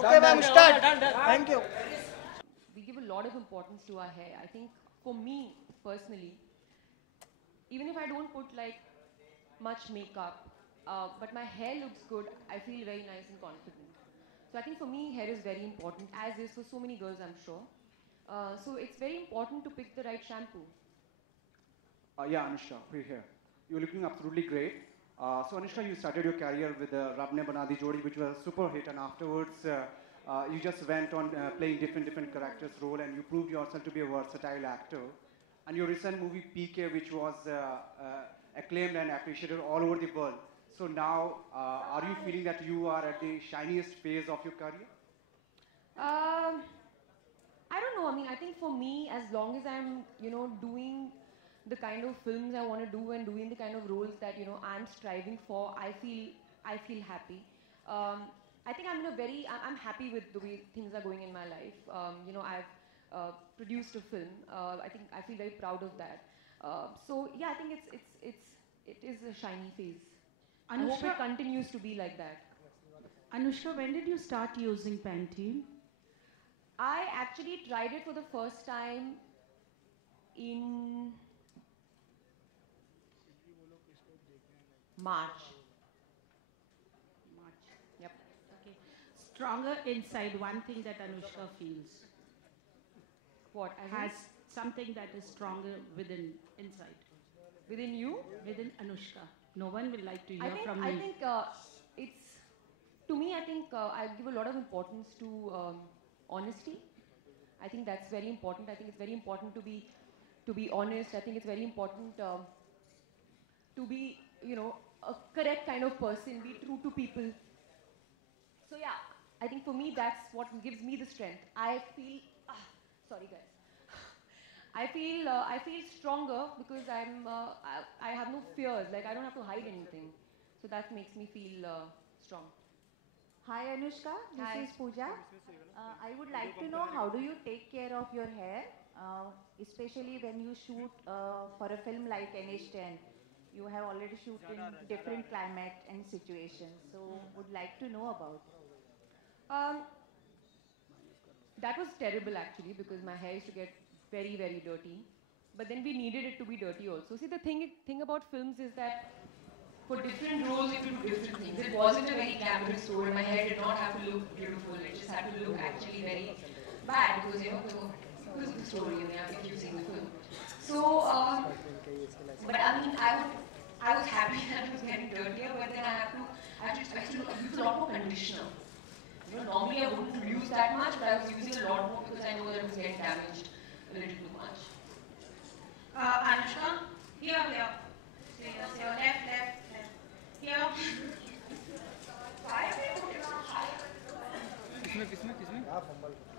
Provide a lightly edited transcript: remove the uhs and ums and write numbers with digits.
Okay, ma'am, start. Thank you. We give a lot of importance to our hair. I think for me personally, even if I don't put like much makeup, but my hair looks good, I feel very nice and confident. So I think for me, hair is very important, as is for so many girls, I'm sure. So it's very important to pick the right shampoo. Yeah, Anushka, we're here. You're looking absolutely great. So Anushka, you started your career with Rab Ne Bana Di Jodi, which was a super hit, and afterwards you just went on playing different characters role, and you proved yourself to be a versatile actor. And your recent movie PK, which was acclaimed and appreciated all over the world. So now, are you feeling that you are at the shiniest phase of your career? Um, I don't know. I mean, I think for me, as long as I'm, doing the kind of films I want to do and doing the kind of roles that I'm striving for, I feel happy. Um, I think I'm happy with the way things are going in my life. I've produced a film. I think I feel very proud of that. So yeah, I think it is a shiny phase. I hope it continues to be like that. Anushka, when did you start using Pantene? I actually tried it for the first time in March. March. Yep. Okay. Stronger inside, one thing that Anushka feels. What? Has something that is stronger inside. Within you? Within Anushka. No one will like to hear from I me. think it's, to me, I think I give a lot of importance to honesty. I think that's very important. I think it's very important to be honest. I think it's very important to be, a correct kind of person, be true to people. So yeah, I think for me that's what gives me the strength. I feel, sorry guys. I feel stronger because I have no fears. Like I don't have to hide anything. So that makes me feel strong. Hi Anushka, this Hi. is Pooja. I would like to know how do you take care of your hair, especially when you shoot for a film like NH10. You have already shoot in different climate and situations, so would like to know about. Um, that was terrible actually because my hair used to get very very dirty. But then we needed it to be dirty also. See, the thing about films is that for different roles you have to do different things. It wasn't a very glamorous role. My hair did not have to look beautiful. It just had to look actually very bad because who's the story if you've seen the film. So, but I mean, I was happy that it was getting dirtier, but then I had to use a lot more conditioner. Normally I wouldn't use that much, but I was using a lot more because I know that it was getting damaged a little too much. Anushka, here. Left. Here. किसमें